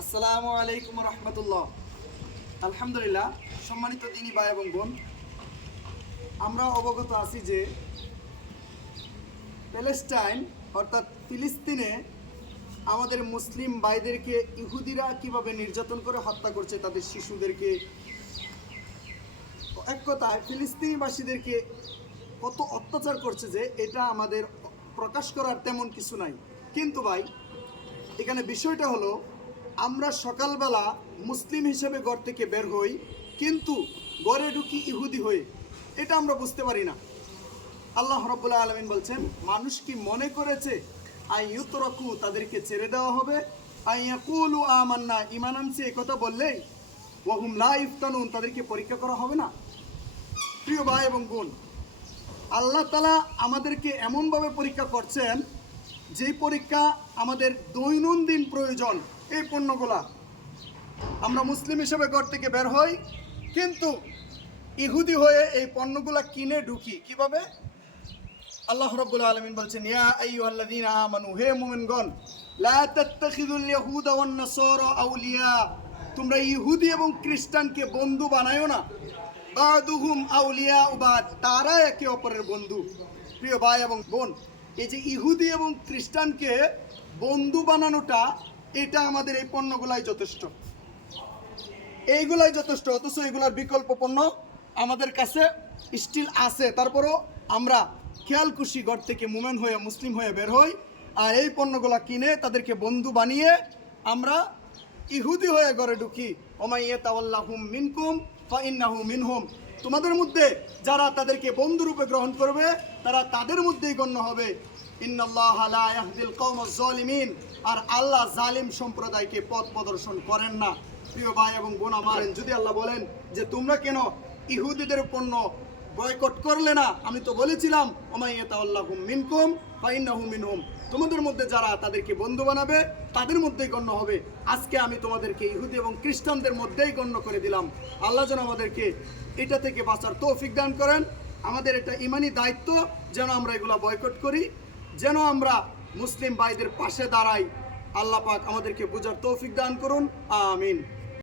আসসালামু আলাইকুম রহমতুল্লাহ। আলহামদুলিল্লাহ, সম্মানিত দিনী ভাই এবং বোন, আমরা অবগত আছি যে প্যালেস্টাইন অর্থাৎ ফিলিস্তিনে আমাদের মুসলিম ভাইদেরকে ইহুদিরা কিভাবে নির্যাতন করে হত্যা করছে, তাদের শিশুদেরকে, এক কথায় ফিলিস্তিনিবাসীদেরকে কত অত্যাচার করছে যে এটা আমাদের প্রকাশ করার তেমন কিছু নাই। কিন্তু ভাই, এখানে বিষয়টা হলো, আমরা সকালবেলা মুসলিম হিসেবে ঘর থেকে বের হই, কিন্তু ঘরে ঢুকি ইহুদি হয়ে, এটা আমরা বুঝতে পারি না। আল্লাহ রাব্বুল আলামিন বলছেন, মানুষ কি মনে করেছে আইয়ুতরাকু, তাদেরকে ছেড়ে দেওয়া হবে, আইয়াকুলু আমান্না, ঈমান আনছি এই কথা বললেই, ওয়া হুম লা ইফতানুন, তাদেরকে পরীক্ষা করা হবে না। প্রিয় ভাই এবং বোন, আল্লাহ তাআলা আমাদেরকে এমনভাবে পরীক্ষা করছেন, যেই পরীক্ষা আমাদের দৈনন্দিন প্রয়োজন। এই পণ্যগুলা আমরা মুসলিম হিসেবে ঘর থেকে বের হই, কিন্তু ইহুদি হয়ে এই পণ্যগুলা কিনে ঢুকি কিভাবে? আল্লাহ রাব্বুল আলামিন বলছেন, ইয়া আইয়ুহাল্লাযীনা আমানু, হে মুমিনগণ, লা তাত্তাখিযুল ইয়াহুদা ওয়ান নাসারা আউলিয়া, তোমরা ইহুদি এবং খ্রিস্টানকে বন্ধু বানায়ো না। বাদুহুম আউলিয়া বাদ, তারা একে অপরের বন্ধু। প্রিয় ভাই এবং বোন, এই যে ইহুদি এবং খ্রিস্টানকে বন্ধু বানানোটা, এটা আমাদের এই পণ্যগুলাই যথেষ্ট, এইগুলাই যথেষ্ট। অথচ এগুলার বিকল্প পণ্য আমাদের কাছে স্টিল আছে। তারপরও আমরা খেয়াল খুশি ঘর থেকে মুমিন হয়ে, মুসলিম হয়ে বের হই, আর এই পণ্যগুলা কিনে তাদেরকে বন্ধু বানিয়ে আমরা ইহুদি হয়ে ঘরে ঢুকি। ওমাইয়াতাওয়াল্লাহুম মিনকুম ফাইন্নাহু মিনহুম, তোমাদের মধ্যে যারা তাদেরকে বন্ধুরূপে গ্রহণ করবে, তারা তাদের মধ্যেই গণ্য হবে। ইন্নাল্লাহা লা ইয়াহদিল কওমাজ জালিমিন, আর আল্লাহ জালিম সম্প্রদায়কে পথ প্রদর্শন করেন না। প্রিয় ভাই এবং বোন আমার, যদি আল্লাহ বলেন যে তোমরা কেন ইহুদিদের পণ্য বয়কট করলে না, আমি তো বলেছিলাম ওমাইয়াতাওয়াল্লাহুম মিনকুম ফাইন্নাহু মিনহুম, তোমাদের মধ্যে যারা তাদেরকে বন্ধু বানাবে তাদের মধ্যেই গণ্য হবে। আজকে আমি তোমাদেরকে ইহুদি এবং খ্রিস্টানদের মধ্যেই গণ্য করে দিলাম। আল্লাহ যেন আমাদেরকে এটা থেকে বাঁচার তৌফিক দান করেন। আমাদের এটা ইমানি দায়িত্ব যেন আমরা এগুলা বয়কট করি, যেন আমরা মুসলিম ভাইদের পাশে দাঁড়াই। আল্লাহ পাক আমাদেরকে বুঝার তৌফিক দান করুন, আমিন।